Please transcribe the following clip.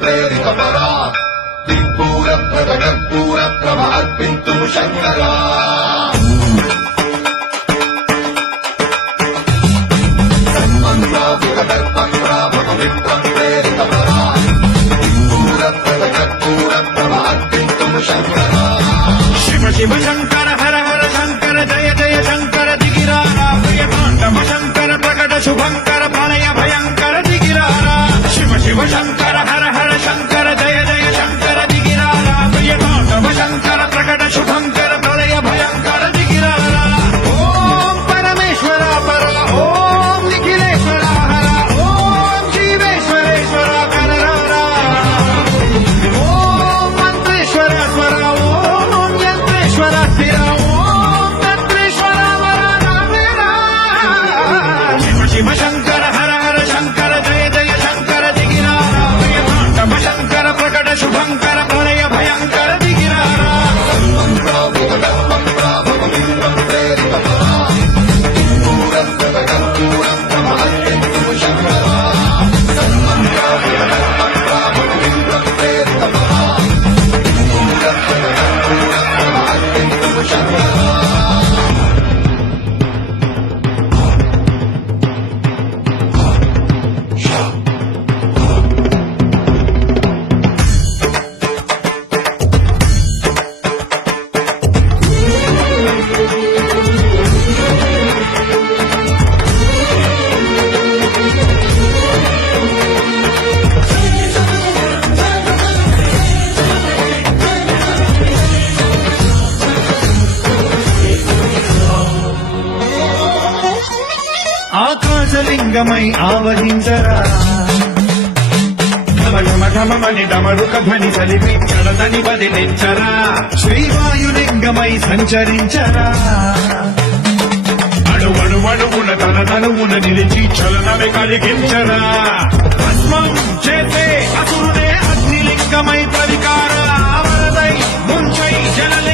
प्रेरितपरा दिक्पूरप्रकटपूरप्रभ अर्पिन्तुं शङ्करा प्रेरितपरा दिक्पूरप्रकटपूरप्रभ अर्पिन्तुं शङ्करा शिव शिव शङ्कर हर हर शङ्कर जय जय शङ्कर दिगिरारा प्रियताण्डव शङ्कर प्रकट शुभङ्कर प्रलय भयङ्कर दिगिरारा शिव शिव शङ्कर हर हर शङ्कर जय जय शङ्कर दिगिरारा प्रियताण्डव शङ्कर प्रकट शुभङ्कर प्रलय भयङ्कर दिगिरारा ॐ परमेश्वर पर ॐ निखिलेश्वर हर ॐ शिवेश्वरेश्वर कररारा ॐ मन्त्रेश्वर स्वर ॐ यन्त्रेश्वर स्थिर ॐ तन्त्रेश्वर वरदामेरा शिव शिव शङ्कर हर हर शङ्कर जय जय शङ्कर दिगिरारा प्रियताण्डव शङ्कर प्रकट शुभङ्कर प्रलय भयङ्कर दिगिरारा ఆకాశలింగమై ఆవహించరా ఘమఘమని డమరుక ధ్వని చలిపించడదని బదిలించరా శ్రీవాయులింగమై సంచరించరా అణువణువున తన తనువున నిలిచి చలనమే కలిగించరా భస్మం చేసే అసురుడే అగ్నిలింగమై ప్రవికార వరదై ముంచై జలలే